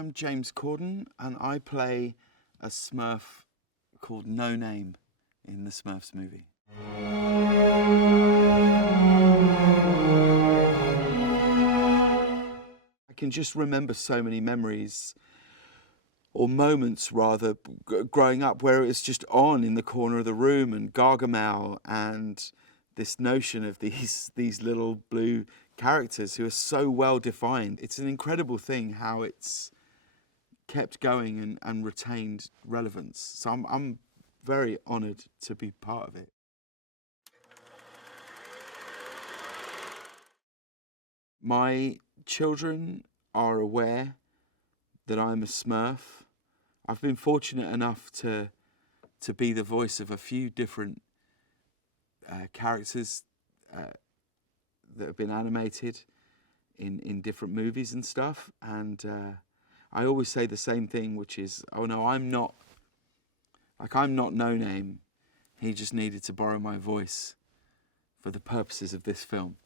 I'm James Corden, and I play a Smurf called No Name in the Smurfs movie. I can just remember so many memories, or moments rather, growing up where it was just on in the corner of the room, and Gargamel, and this notion of these little blue characters who are so well defined. It's an incredible thing how it's kept going and retained relevance. So I'm very honoured to be part of it. My children are aware that I'm a Smurf. I've been fortunate enough to be the voice of a few different characters that have been animated in different movies and stuff, and I always say the same thing, which is, oh no, I'm not No Name. He just needed to borrow my voice for the purposes of this film.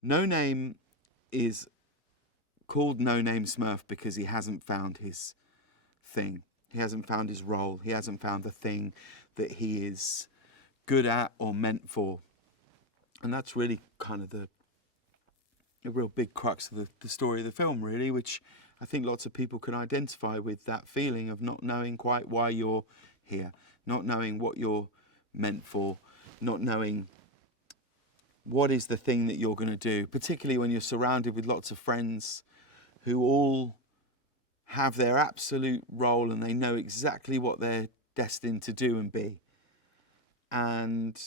No Name is called No Name Smurf because he hasn't found his thing. He hasn't found his role. He hasn't found the thing that he is good at or meant for. And that's really kind of the real big crux of the story of the film, really, which I think lots of people can identify with, that feeling of not knowing quite why you're here, not knowing what you're meant for, not knowing what is the thing that you're going to do, particularly when you're surrounded with lots of friends who all have their absolute role and they know exactly what they're destined to do and be. And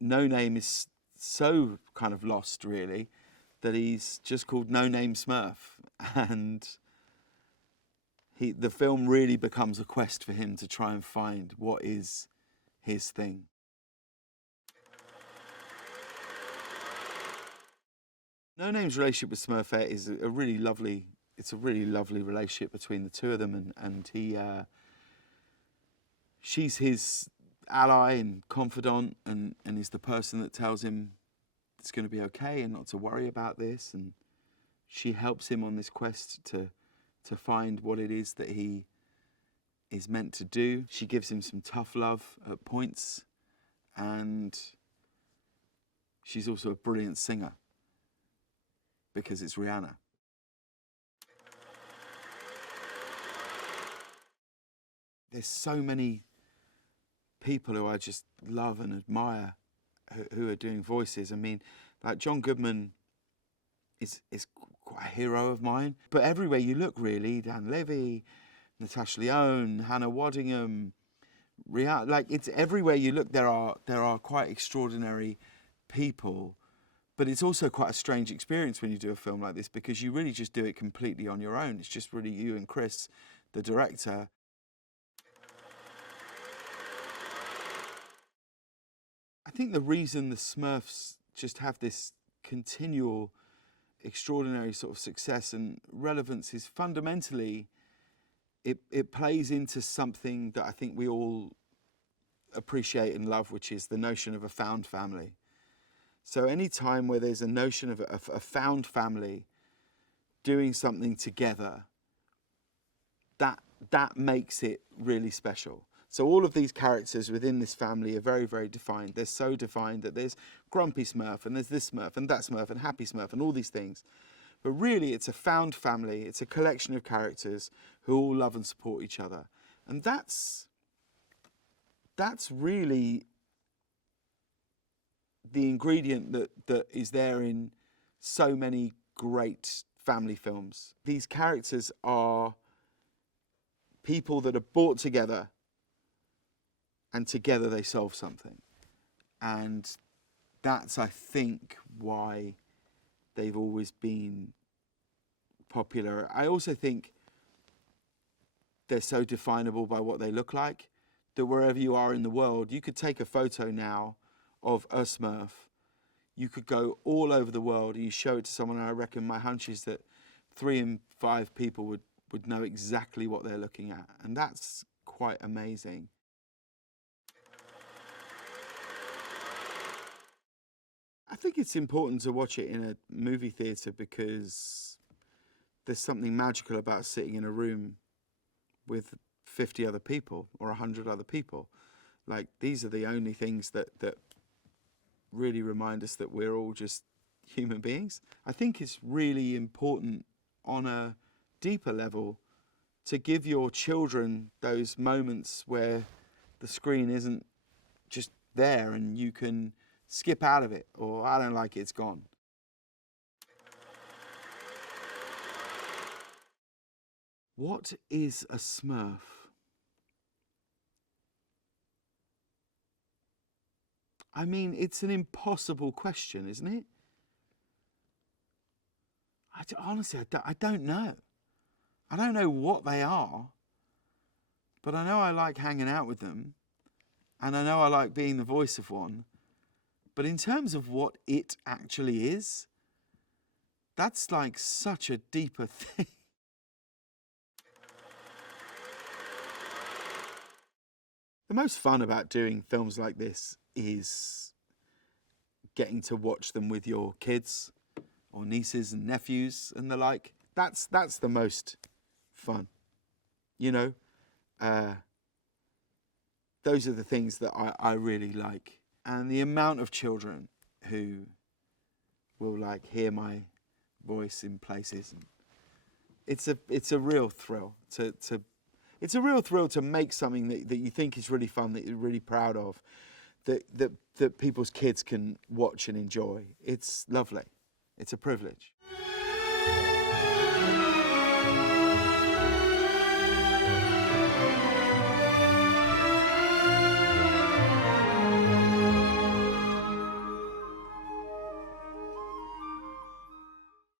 No Name is so kind of lost, really, that he's just called No Name Smurf, and the film really becomes a quest for him to try and find what is his thing. No Name's relationship with Smurfette is a really lovely relationship between the two of them, and she's his ally and confidant, and is the person that tells him it's going to be okay and not to worry about this, and she helps him on this quest to find what it is that he is meant to do. She gives him some tough love at points, and she's also a brilliant singer because it's Rihanna. There's so many people who I just love and admire who are doing voices. I mean, like John Goodman is quite a hero of mine. But everywhere you look, really, Dan Levy, Natasha Lyonne, Hannah Waddingham, Rihanna, like, it's everywhere you look, there are quite extraordinary people. But it's also quite a strange experience when you do a film like this, because you really just do it completely on your own. It's just really you and Chris, the director. I think the reason the Smurfs just have this continual, extraordinary sort of success and relevance is fundamentally it plays into something that I think we all appreciate and love, which is the notion of a found family. So any time where there's a notion of a found family doing something together, that makes it really special. So all of these characters within this family are very, very defined. They're so defined that there's Grumpy Smurf, and there's this Smurf, and that Smurf, and Happy Smurf, and all these things. But really, it's a found family. It's a collection of characters who all love and support each other. And that's really the ingredient that is there in so many great family films. These characters are people that are brought together, and together they solve something. And that's, I think, why they've always been popular. I also think they're so definable by what they look like that wherever you are in the world, you could take a photo now of a Smurf. You could go all over the world and you show it to someone, and I reckon my hunch is that 3 in 5 people would know exactly what they're looking at. And that's quite amazing. I think it's important to watch it in a movie theatre because there's something magical about sitting in a room with 50 other people or 100 other people. Like, these are the only things that really remind us that we're all just human beings. I think it's really important on a deeper level to give your children those moments where the screen isn't just there and you can skip out of it, or I don't like it, it's gone. What is a Smurf? I mean, it's an impossible question, isn't it? Honestly, I don't know. I don't know what they are, but I know I like hanging out with them, and I know I like being the voice of one. But in terms of what it actually is, that's like such a deeper thing. The most fun about doing films like this is getting to watch them with your kids or nieces and nephews and the like. That's the most fun, you know. Those are the things that I really like. And the amount of children who will like hear my voice in places, and it's a real thrill it's a real thrill to make something that you think is really fun, that you're really proud of, that people's kids can watch and enjoy. It's lovely. It's a privilege.